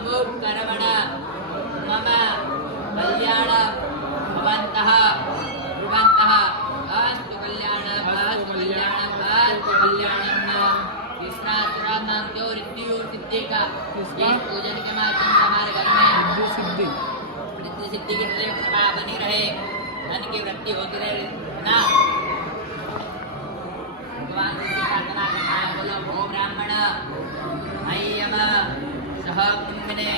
अमुक कर्मण मम कल्याण भवन्तः ब्रुवन्तः अस्तु कल्याणम् अस्तु कल्याणम् अस्तु कल्याणम् विश्रांतो रिद्धि सिद्धि का इस पूजन के माध्यम से हमारे घर में रिद्धि सिद्धि की सदैव कृपा बनी रहे, धन की वृद्धि होती रहे ना। भगवान से प्रार्थना करना है, बोलो भो ब्राह्मण अय्यम सह कुंभने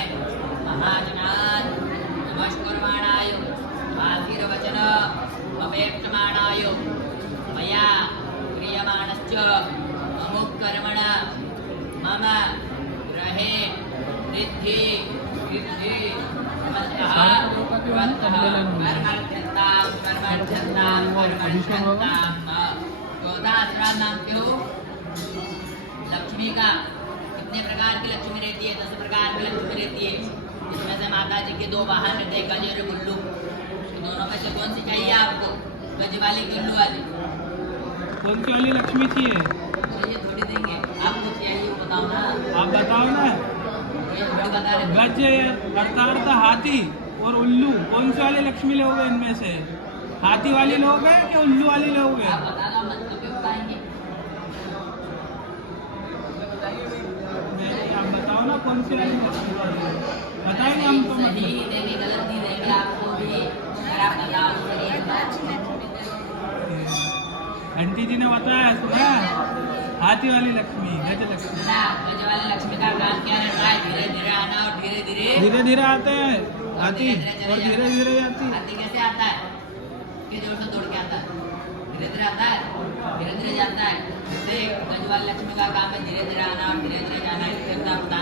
महाजनान नमस्कुर्वाणाय आशीर्वचन अपेक्षमाणाय मया क्रियमाणश्च अमुक कर्मण मम गृहे रिद्धि सिद्धि भवन्तः भवन्तः कर्मर्थ्यन्तां कर्मर्थ्यन्तां कर्मर्थ्यन्तां। नाम क्यों? लक्ष्मी का कितने प्रकार की लक्ष्मी रहती है? 10 प्रकार की लक्ष्मी रहती है। इसमें से माता जी के 2 वाहन रहते हैं, गज और गुल्लू। दोनों में से कौन सी चाहिए आपको, गज वाली गुल्लू वाली? कौन सी वाली लक्ष्मी चाहिए? ये थोड़ी देंगे आपको, चाहिए वो बताओ ना। आप बताओ ना। ये थोड़ी बता रहे। गज अर्थात हाथी और उल्लू, कौन सी वाली लक्ष्मी लोगे इनमें से? हाथी वाली लोगे कि उल्लू वाली लोगे? आप बता दो, मतलब भी बताएंगे। आप बताओ ना कौन सी वाली लक्ष्मी बताएंगे हम तो। सही देंगे, गलत नहीं देंगे आपको भी। अगर आप बताओ सही आंटी जी ने बताया, सुना? हाथी वाली लक्ष्मी, गज लक्ष्मी। गज वाली लक्ष्मी का काम क्या रहता है? धीरे धीरे आना और धीरे धीरे आते हैं हाथी, और धीरे धीरे आती। हाथी कैसे आता है? के जोर से दौड़ के आता है, धीरे धीरे आता है, धीरे धीरे जाता है। गज वाली लक्ष्मी का काम है धीरे धीरे आना और धीरे धीरे जाना।